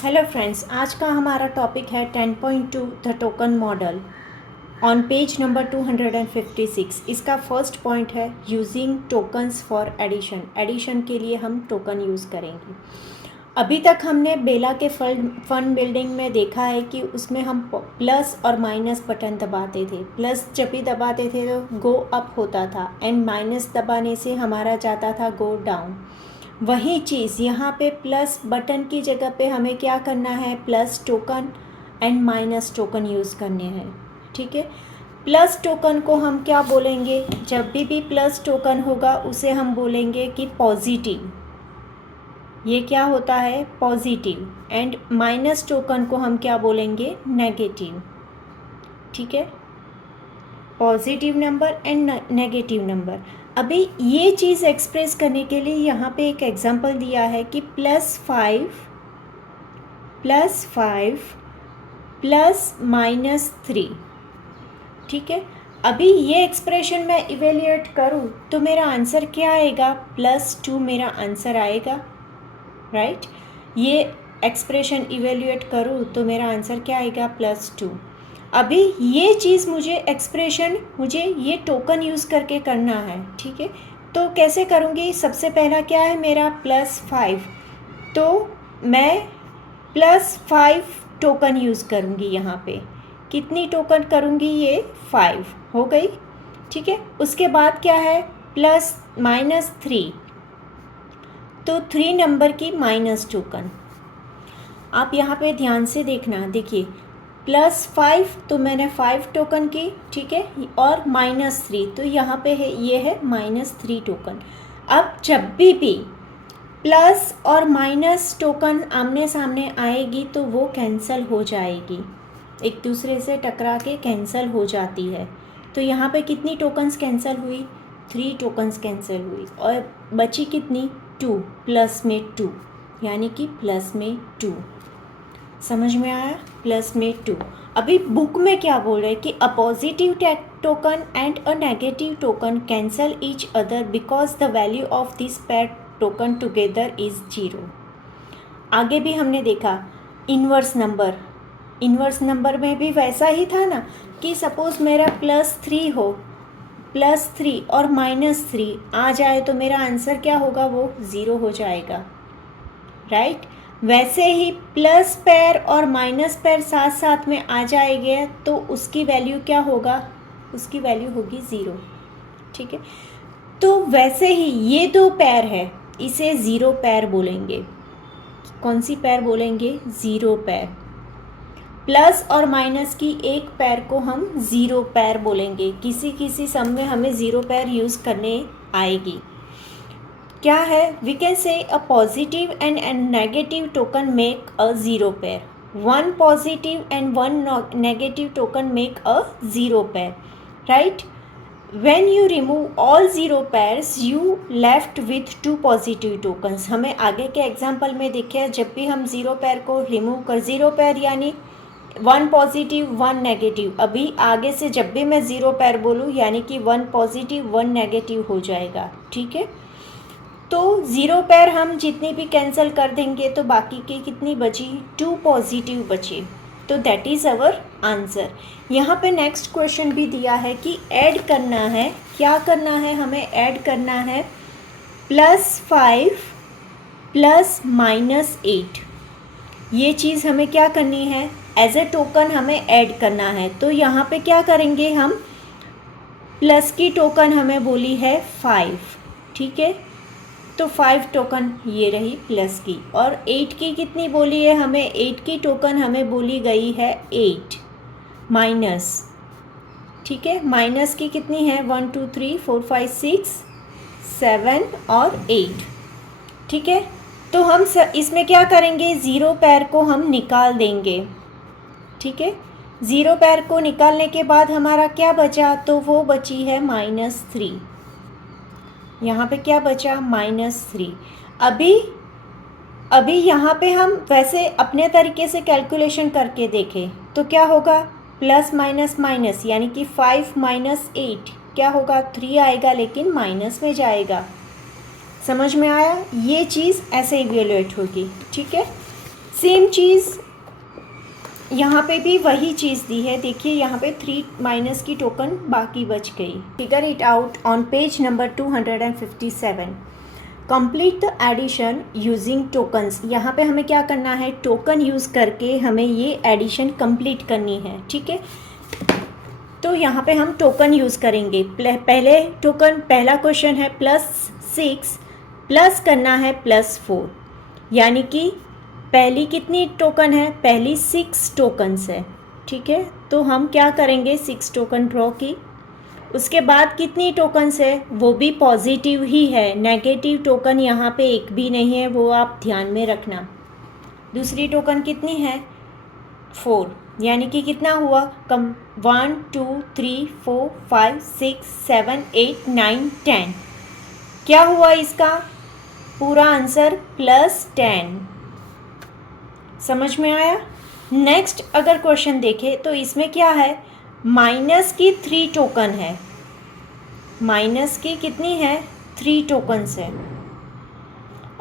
Hello friends, आज का हमारा टॉपिक है 10.2 the token model on page number 256। इसका फर्स्ट पॉइंट है using tokens for addition. Addition के लिए हम टोकन यूज़ करेंगे। अभी तक हमने बेला के फंड बिल्डिंग में देखा है कि उसमें हम प्लस और माइनस बटन दबाते थे। प्लस जब भी दबाते थे तो गो अप होता था एंड माइनस दबाने से हमारा जाता था गो डाउन। वही चीज़ यहाँ पे प्लस बटन की जगह पे हमें क्या करना है, plus token and minus token use करने हैं। ठीक है, प्लस टोकन को हम क्या बोलेंगे, जब भी प्लस टोकन होगा उसे हम बोलेंगे कि पॉजिटिव। ये क्या होता है, पॉजिटिव। एंड माइनस टोकन को हम क्या बोलेंगे, नेगेटिव। ठीक है, positive number and negative number. अभी ये चीज़ एक्सप्रेस करने के लिए यहाँ पे एक एग्जांपल दिया है कि +5 +−3। ठीक है, अभी ये एक्सप्रेशन मैं इवेल्यूएट करूँ तो मेरा आंसर क्या आएगा, +2 मेरा आंसर आएगा। राइट, ये एक्सप्रेशन इवेल्यूएट करूँ तो मेरा आंसर क्या आएगा, +2। अभी ये चीज़ मुझे ये टोकन यूज़ करके करना है। ठीक है, तो कैसे करूँगी, सबसे पहला क्या है मेरा +5, तो मैं +5 टोकन यूज़ करूँगी। यहाँ पे कितनी टोकन करूँगी, ये 5 हो गई। ठीक है, उसके बाद क्या है +−3, तो 3 नंबर की माइनस टोकन। आप यहाँ पे ध्यान से देखना, देखिए +5 तो मैंने 5 टोकन की। ठीक है, और -3 तो यहाँ पे है, ये है -3 टोकन। अब जब भी प्लस और माइनस टोकन आमने सामने आएगी तो वो कैंसिल हो जाएगी, एक दूसरे से टकरा के कैंसिल हो जाती है। तो यहाँ पे कितनी टोकन्स कैंसिल हुई, 3 टोकन्स कैंसिल हुई, और बची कितनी, 2, प्लस में 2, यानी कि प्लस में 2। समझ में आया, प्लस में 2। अभी बुक में क्या बोल रहे हैं कि a positive token and a negative token cancel each other because the value of this pair token together is 0। आगे भी हमने देखा इन्वर्स नंबर में भी वैसा ही था ना, कि सपोज मेरा +3 हो, +3 और -3 आ जाए तो मेरा आंसर क्या होगा, वो 0 हो जाएगा। राइट, वैसे ही प्लस पेयर और माइनस पेयर साथ साथ में आ जाएंगे तो उसकी वैल्यू क्या होगा, उसकी वैल्यू होगी 0। ठीक है, तो वैसे ही ये 2 पेयर है, इसे 0 पेयर बोलेंगे। कौन सी पेयर बोलेंगे, 0 पेयर। प्लस और माइनस की एक पेयर को हम 0 पेयर बोलेंगे। किसी किसी सम में हमें 0 पेयर यूज़ करने आएगी। क्या है, we can say a positive and negative token make a 0 pair, 1 positive and 1 negative token make a 0 pair. Right, when you remove all 0 pairs you left with 2 positive tokens. हमें आगे के example में देखिए, जब भी हम 0 पेयर को remove कर, 0 पेयर यानी 1 पॉजिटिव 1 नेगेटिव, अभी आगे से जब भी मैं 0 पेयर बोलूँ यानी कि 1 पॉजिटिव 1 नेगेटिव हो जाएगा। ठीक है, तो 0 पेयर हम जितनी भी कैंसिल कर देंगे तो बाकी की कितनी बची, 2 पॉजिटिव बचे। तो दैट इज़ अवर आंसर। यहाँ पे नेक्स्ट क्वेश्चन भी दिया है कि ऐड करना है, क्या करना है, हमें ऐड करना है +5 +−8। ये चीज़ हमें क्या करनी है, एज ए टोकन हमें ऐड करना है। तो यहाँ पे क्या करेंगे हम, प्लस की टोकन हमें बोली है 5। ठीक है, तो 5 टोकन ये रही प्लस की, और 8 की कितनी बोली है हमें, 8 की टोकन हमें बोली गई है 8 माइनस। ठीक है, माइनस की कितनी है, 1 2 3 4 5 6 7 और 8। ठीक है, तो हम इसमें क्या करेंगे, 0 पेयर को हम निकाल देंगे। ठीक है, 0 पेयर को निकालने के बाद हमारा क्या बचा, तो वो बची है -3। यहाँ पे क्या बचा, -3। अभी यहाँ पे हम वैसे अपने तरीके से कैलकुलेशन करके देखें तो क्या होगा, प्लस माइनस माइनस यानी कि 5 - 8 क्या होगा, 3 आएगा लेकिन माइनस में जाएगा। समझ में आया? ये चीज़ ऐसे इवेल्युएट होगी, ठीक है। सेम चीज़ यहाँ पे भी वही चीज़ दी है। देखिए यहाँ पे 3 माइनस की टोकन बाकी बच गई। Figure it out on page number 257। Complete the addition using tokens. यहाँ पे हमें क्या करना है, टोकन यूज़ करके हमें ये एडिशन कंप्लीट करनी है, ठीक है। तो यहाँ पे हम टोकन यूज़ करेंगे। पहले टोकन, पहला क्वेश्चन है +6 प्लस करना है +4, यानी कि पहली कितनी टोकन है, पहली 6 टोकन्स है, ठीक है। तो हम क्या करेंगे, 6 टोकन ड्रॉ की। उसके बाद कितनी टोकन्स है, वो भी पॉजिटिव ही है, नेगेटिव टोकन यहाँ पे एक भी नहीं है, वो आप ध्यान में रखना। दूसरी टोकन कितनी है, 4, यानी कि कितना हुआ, कम 1 2 3 4 5 6 7 8 9 10। क्या हुआ इसका पूरा आंसर, +10। समझ में आया? नेक्स्ट अगर क्वेश्चन देखें तो इसमें क्या है, माइनस की 3 टोकन है, माइनस की कितनी है, 3 टोकन्स है,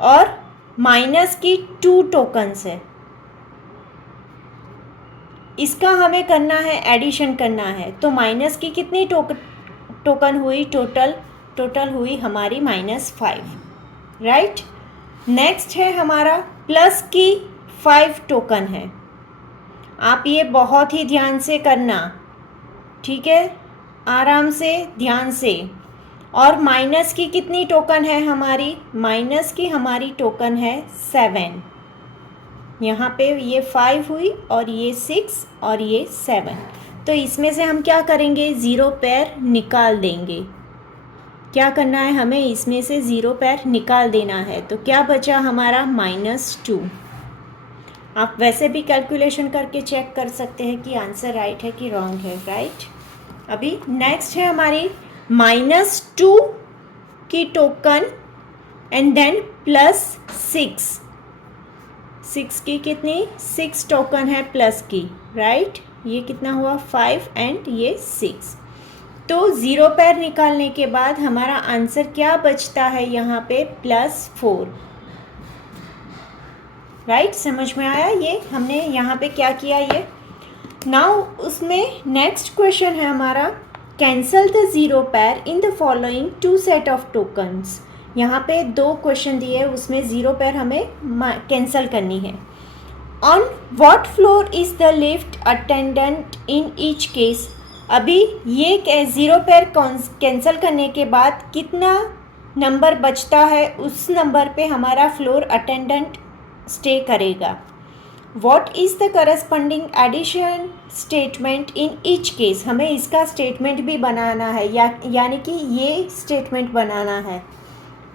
और माइनस की 2 टोकन्स है। इसका हमें करना है, एडिशन करना है। तो माइनस की कितनी टोकन हुई, टोटल हुई हमारी -5, राइट। नेक्स्ट है हमारा प्लस की 5 टोकन है। आप ये बहुत ही ध्यान से करना, ठीक है, आराम से, ध्यान से। और माइनस की कितनी टोकन है हमारी, माइनस की हमारी टोकन है 7। यहाँ पे ये 5 हुई और ये 6 और ये 7। तो इसमें से हम क्या करेंगे, 0 पैर निकाल देंगे। क्या करना है हमें, इसमें से 0 पैर निकाल देना है। तो क्या बचा हमारा, -2। आप वैसे भी कैलकुलेशन करके चेक कर सकते हैं कि आंसर राइट है कि रॉन्ग है, राइट। अभी नेक्स्ट है हमारी -2 की टोकन एंड देन +6। 6 की कितनी, 6 टोकन है प्लस की, राइट। ये कितना हुआ, 5 एंड ये 6। तो 0 पैर निकालने के बाद हमारा आंसर क्या बचता है यहाँ पे, +4, राइट। समझ में आया? ये हमने यहाँ पे क्या किया, ये नाउ उसमें नेक्स्ट क्वेश्चन है हमारा, कैंसल द 0 पैर in the following 2 set of tokens. यहाँ पे 2 क्वेश्चन दिए, उसमें 0 पैर हमें कैंसिल करनी है। On what floor is the lift attendant in each case. अभी ये 0 पैर कैंसिल करने के बाद कितना नंबर बचता है, उस नंबर पे हमारा फ्लोर अटेंडेंट स्टे करेगा। What is the corresponding addition statement in each case। हमें इसका स्टेटमेंट भी बनाना है, यानी कि ये स्टेटमेंट बनाना है,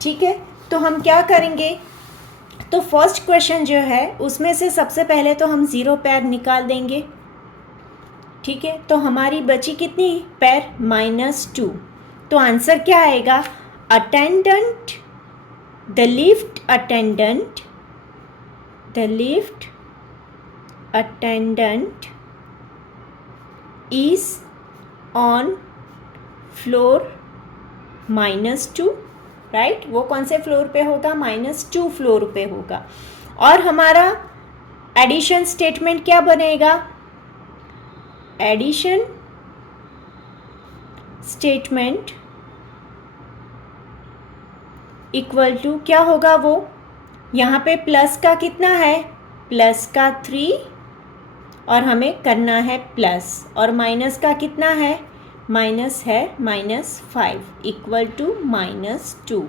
ठीक है। तो हम क्या करेंगे, तो फर्स्ट क्वेश्चन जो है उसमें से सबसे पहले तो हम 0 पैर निकाल देंगे, ठीक है। तो हमारी बची कितनी पैर, -2। तो आंसर क्या आएगा, attendant, the lift attendant is on floor -2, right. वो कौन से फ्लोर पे होगा, -2 फ्लोर पे होगा। और हमारा एडिशन स्टेटमेंट क्या बनेगा, एडिशन स्टेटमेंट इक्वल टू क्या होगा, वो यहाँ पे प्लस का कितना है, प्लस का 3, और हमें करना है प्लस, और माइनस का कितना है, माइनस है -5 equal to -2,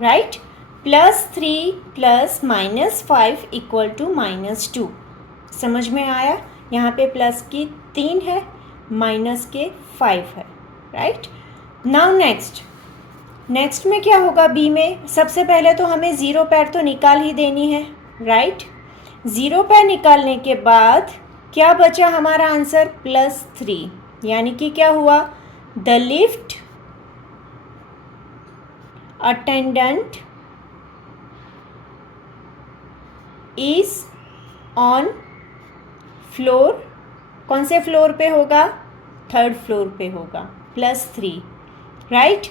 right. +3 plus -5 equal to -2। समझ में आया? यहाँ पे प्लस की 3 है, माइनस के 5 है, राइट। नाउ नेक्स्ट में क्या होगा, बी में सबसे पहले तो हमें 0 पैर तो निकाल ही देनी है, राइट। 0 पैर निकालने के बाद क्या बचा हमारा आंसर, +3, यानी कि क्या हुआ, the lift attendant is on floor कौन से फ्लोर पे होगा? थर्ड फ्लोर पे होगा, +3, राइट।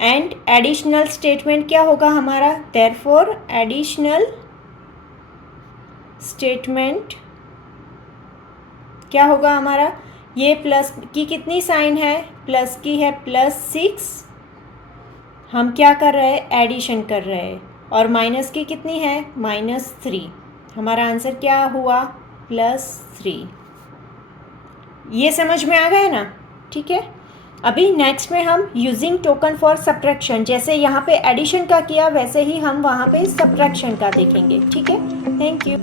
एंड एडिशनल स्टेटमेंट क्या होगा हमारा? देयरफॉर एडिशनल स्टेटमेंट क्या होगा हमारा? ये प्लस की कितनी साइन है? प्लस की है +6, हम क्या कर रहे हैं? एडिशन कर रहे हैं। और माइनस की कितनी है? -3। हमारा आंसर क्या हुआ? +3। ये समझ में आ गया ना? ठीक है। अभी नेक्स्ट में हम यूजिंग टोकन फॉर सब्ट्रैक्शन, जैसे यहाँ पे एडिशन का किया वैसे ही हम वहाँ पे सब्ट्रैक्शन का देखेंगे। ठीक है, थैंक यू।